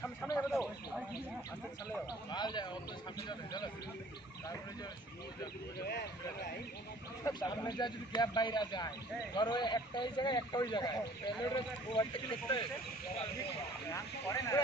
সামনে যাবে তো সামনে যা যদি গ্যাপ বাইরে যায় ধরো একটাই জায়গায় একটা ওই জায়গায় ওভারটেক করতে করে না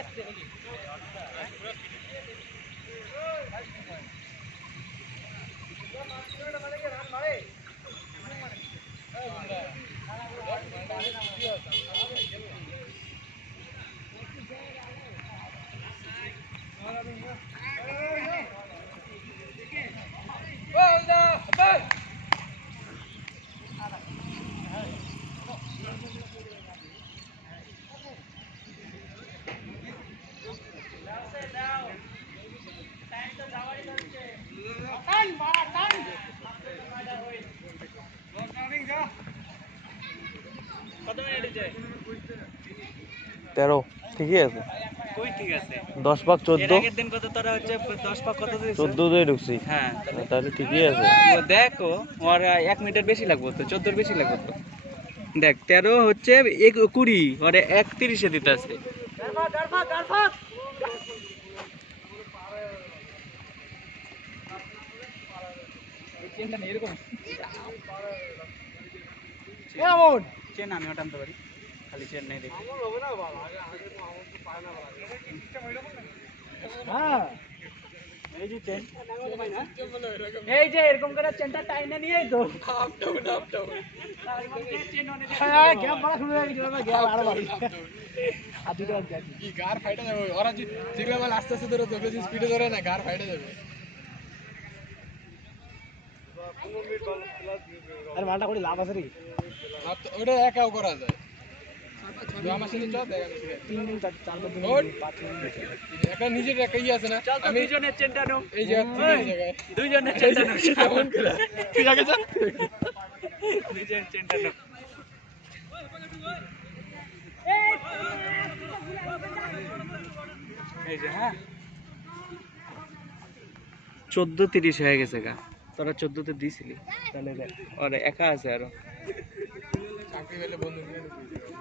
তেরো ঠিকই আছে। কই ঠিক আছে 10 ভাগ 14 আগের দিন কত তোরা হচ্ছে 10 পাক কত দিছিস 14 দিয়ে ঢুকছি। হ্যাঁ তাহলে ঠিকই আছে। দেখো ওর 1 মিনিটের বেশি লাগবে তো 14 বেশি লাগবে তো দেখ 13 হচ্ছে 20 ওরে 31 এ দিতে আছে চেনটা নেই এরকম এমন চেন আমি ওটা আনতে পারি খালি চেন নেই দেখি হ্যাঁ এই যে চেন এই যে এরকম করে চেনটা টাইনে নিয়েই তো আপ ডাউন গ্যাপ বড় শুরু হয়ে গেল গ্যাপ আরো বাড়ি আর দুটো কি গার ফাইটে যাবে ওরা যেগুলো বল আস্তে আস্তে ধরে তো বেশি স্পিডে ধরে না গার ফাইটে যাবে আরে মালটা করে লাভ আছে রে ওটা একাও করা যায় আমার সাথে চল দেখা 3 দিন 4 দিন 5 দিন একটা নিজের একটা আছে না আমি দুইজনের চেনটা নাও এই জায়গায় দুইজনের চেনটা নাও তুই আগে যা দুইজনের চেনটা নাও এই যে হ্যাঁ 14:30 হয়ে গেছে গা তোরা 14 তে দিছিলি তাহলে দেখ আর একা আছে আরো চাকরি পেলে বন্ধু